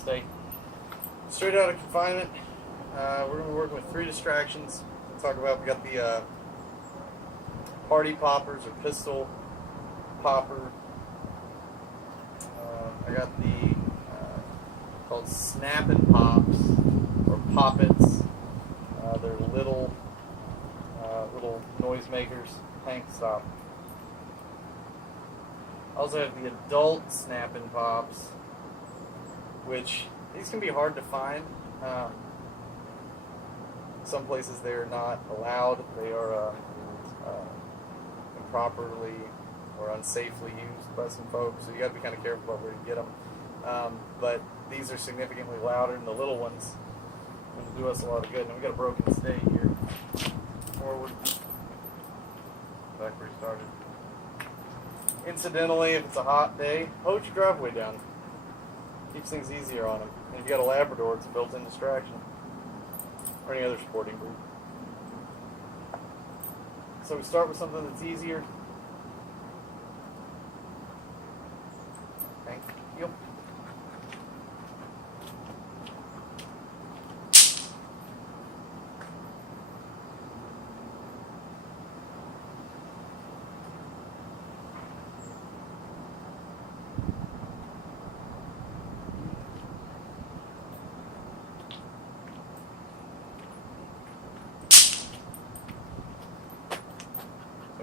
stay. Straight out of confinement, we're going to be working with 3 distractions. We'll talk about, we got the party poppers or pistol popper. I got the called snapping pops or poppets. They're little noisemakers. Hank, stop. I also have the adult snapping pops, which these can be hard to find. Some places they are not allowed. They are improperly or unsafely used by some folks, so you got to be kind of careful about where you get them. But these are significantly louder than the little ones, which will do us a lot of good. And we got a broken stay here. Forward, back where you started. Incidentally, if it's a hot day, hose your driveway down. Keeps things easier on them. And if you got a Labrador, it's a built-in distraction. Or any other sporting breed. So we start with something that's easier. Thank you.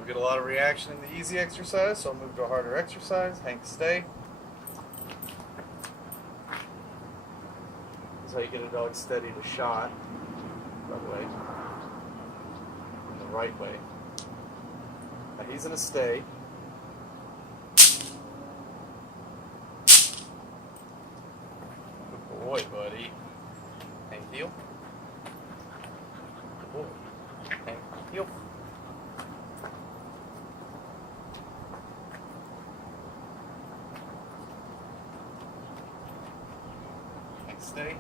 Get a lot of reaction in the easy exercise, so I'll move to a harder exercise. Hank, stay. This is how you get a dog steady to shot, by the way, in the right way. Now he's in a stay. Good boy, buddy. Hank, heel. Good boy. Hank, heel. Stay.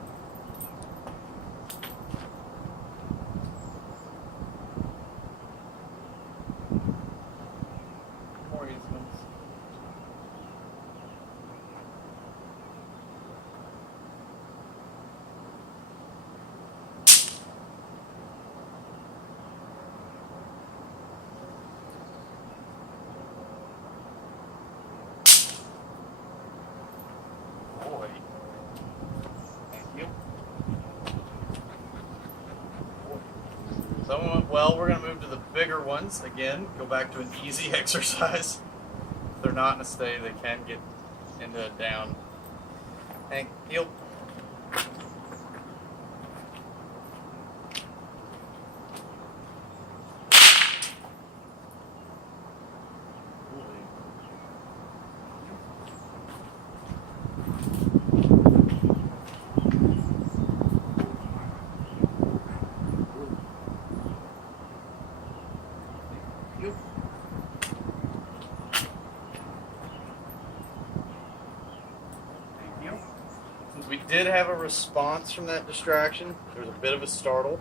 More easements. Boy. Well, we're going to move to the bigger ones again. Go back to an easy exercise. If they're not in a stay, they can get into a down. Hank, heel. Since we did have a response from that distraction, there was a bit of a startle.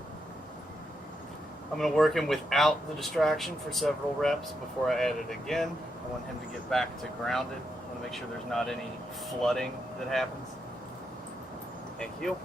I'm going to work him without the distraction for several reps before I add it again. I want him to get back to grounded. I want to make sure there's not any flooding that happens. Thank you.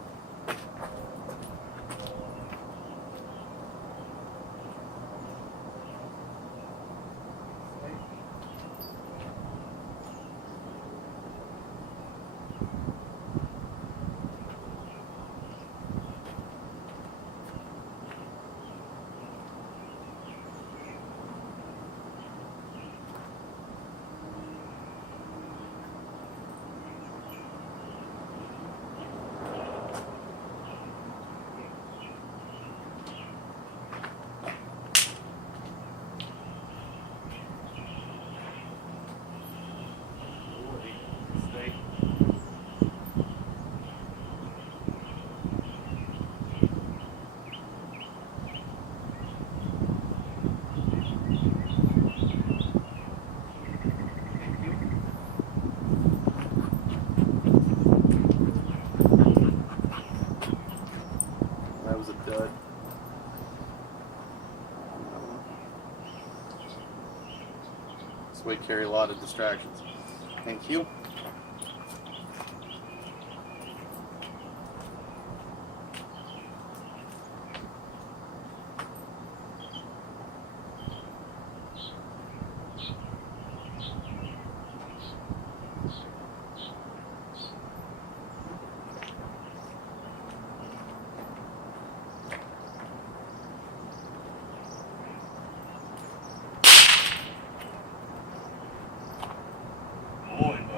So we carry a lot of distractions. Thank you.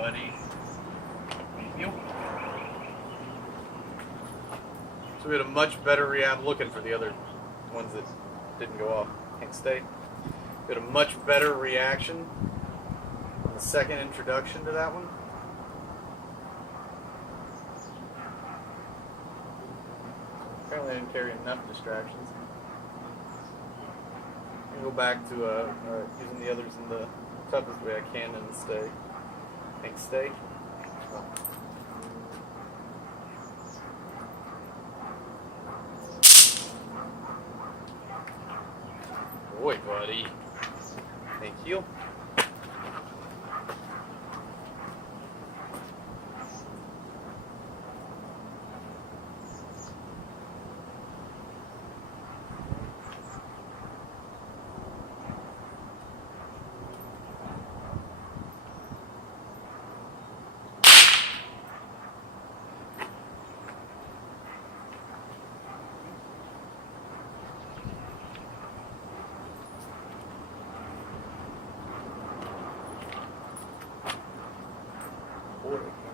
buddy. Thank you. So we had a much better I'm looking for the other ones that didn't go off. Can't stay. We had a much better reaction on the second introduction to that one. Apparently I didn't carry enough distractions. I'm going to go back to using the others in the toughest way I can and stay. Think stay. Oh. Boy, buddy. Thank you.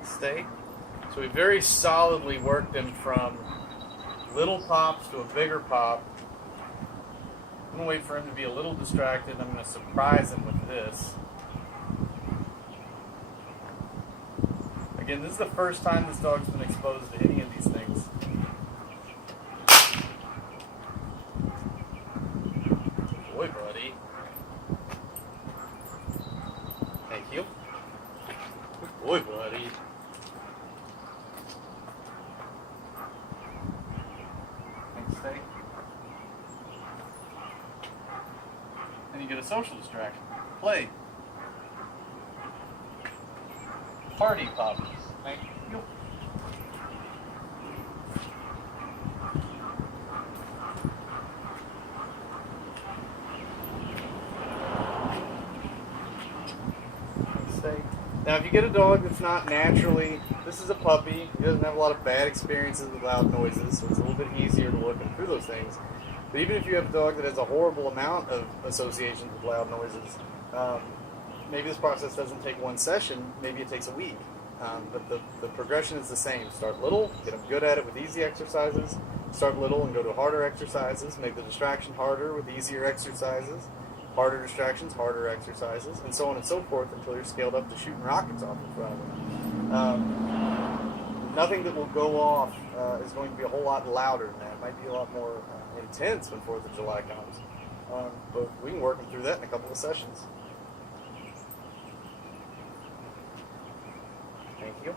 Stay. So we very solidly worked him from little pops to a bigger pop. I'm going to wait for him to be a little distracted. I'm going to surprise him with this. Again, this is the first time this dog's been exposed to any of these things. Boy, buddy. Thank you. Good boy, buddy. Stay. And you get a social distraction. Play. Party pop. Thank you. Stay. Now, if you get a dog that's not naturally, this is a puppy, he doesn't have a lot of bad experiences with loud noises, so it's a little bit easier to work him through those things. But even if you have a dog that has a horrible amount of associations with loud noises, maybe this process doesn't take one session, maybe it takes a week. But the progression is the same. Start little, get them good at it with easy exercises. Start little and go to harder exercises. Make the distraction harder with easier exercises. Harder distractions, harder exercises, and so on and so forth until you're scaled up to shooting rockets off in front of them. Nothing that will go off is going to be a whole lot louder than that. It might be a lot more intense when 4th of July comes. But we can work them through that in a couple of sessions. Thank you.